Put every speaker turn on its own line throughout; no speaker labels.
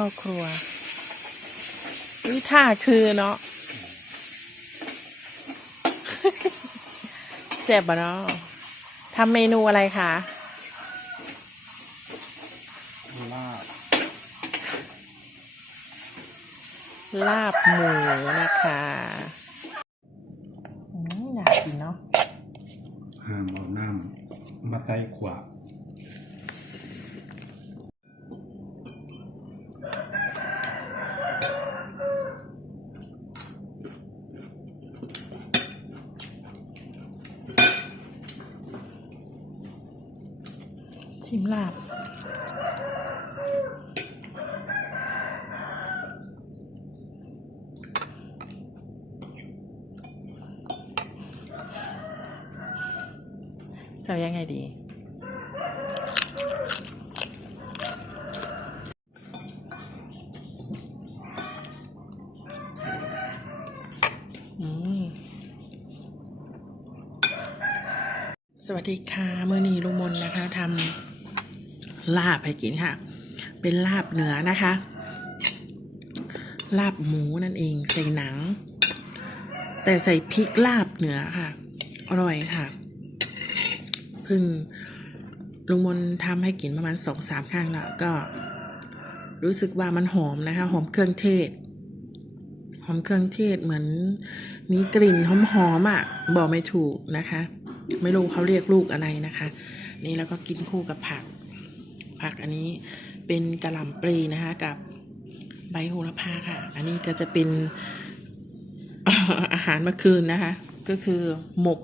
พ่อครัววิท่าคือเนาะเสบอะเนาะทำเมนูอะไรคะ
ลาบ
ลาบหมูนะคะอืมอยากกินเนาะ
ห้ามเอาน้ำมาใส่ขวด
ชิมลาบ จะยังไงดีอืมสวัสดีค่ะเมื่อนี้ลุงมนนะคะทำ ลาบให้กินค่ะ เป็นลาบเนื้อนะคะ ลาบหมูนั่นเองใส่หนัง แต่ใส่พริกลาบเนื้อค่ะ อร่อยค่ะเพิ่งลุงมนทำให้กินประมาณสองสามครั้งแล้วก็ รู้สึกว่ามันหอมนะคะ หอมเครื่องเทศ หอมเครื่องเทศเหมือนมีกลิ่นหอมๆอะบอกไม่ถูกนะคะ ไม่รู้เขาเรียกลูกอะไรนะคะ นี่แล้วก็กินคู่กับผัก ผักอันนี้เป็นกระหล่ำปลีนะคะกับใบโหระพาค่ะ อันนี้ก็จะเป็นอาหารเมื่อคืนนะคะ ก็คือหมก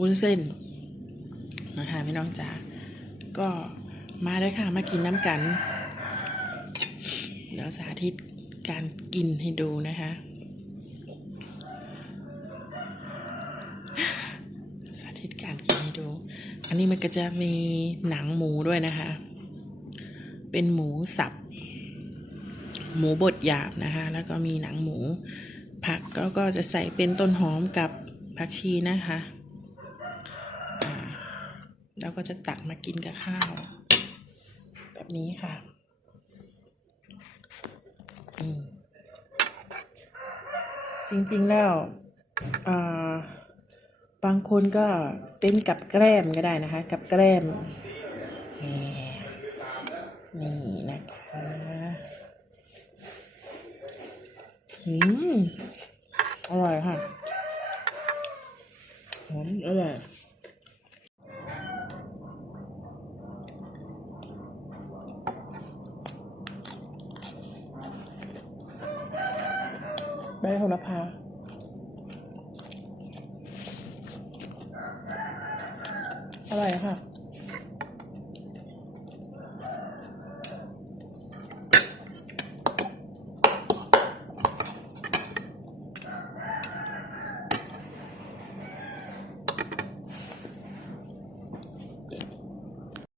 วุ้นเส้นนะคะพี่น้องจ๋าก็มาเลยค่ะมากินน้ำกันเดี๋ยวสาธิตการกินให้ดูนะคะสาธิตการกินให้ดู อันนี้มันก็จะมีหนังหมูด้วยนะคะ เป็นหมูสับ หมูบดหยาบนะคะ แล้วก็มีหนังหมู ผักก็ก็จะใส่เป็นต้นหอมกับผักชีนะคะแล้วก็จะตักมากินกับข้าว แบบนี้ค่ะอืมจริงๆแล้วบางคนก็เป็นกับแกล้มก็ได้นะคะ กับแกล้มนี่ นี่นะคะอืมอร่อยค่ะหอมอร่อยใบโหระพาอร่อยค่ะ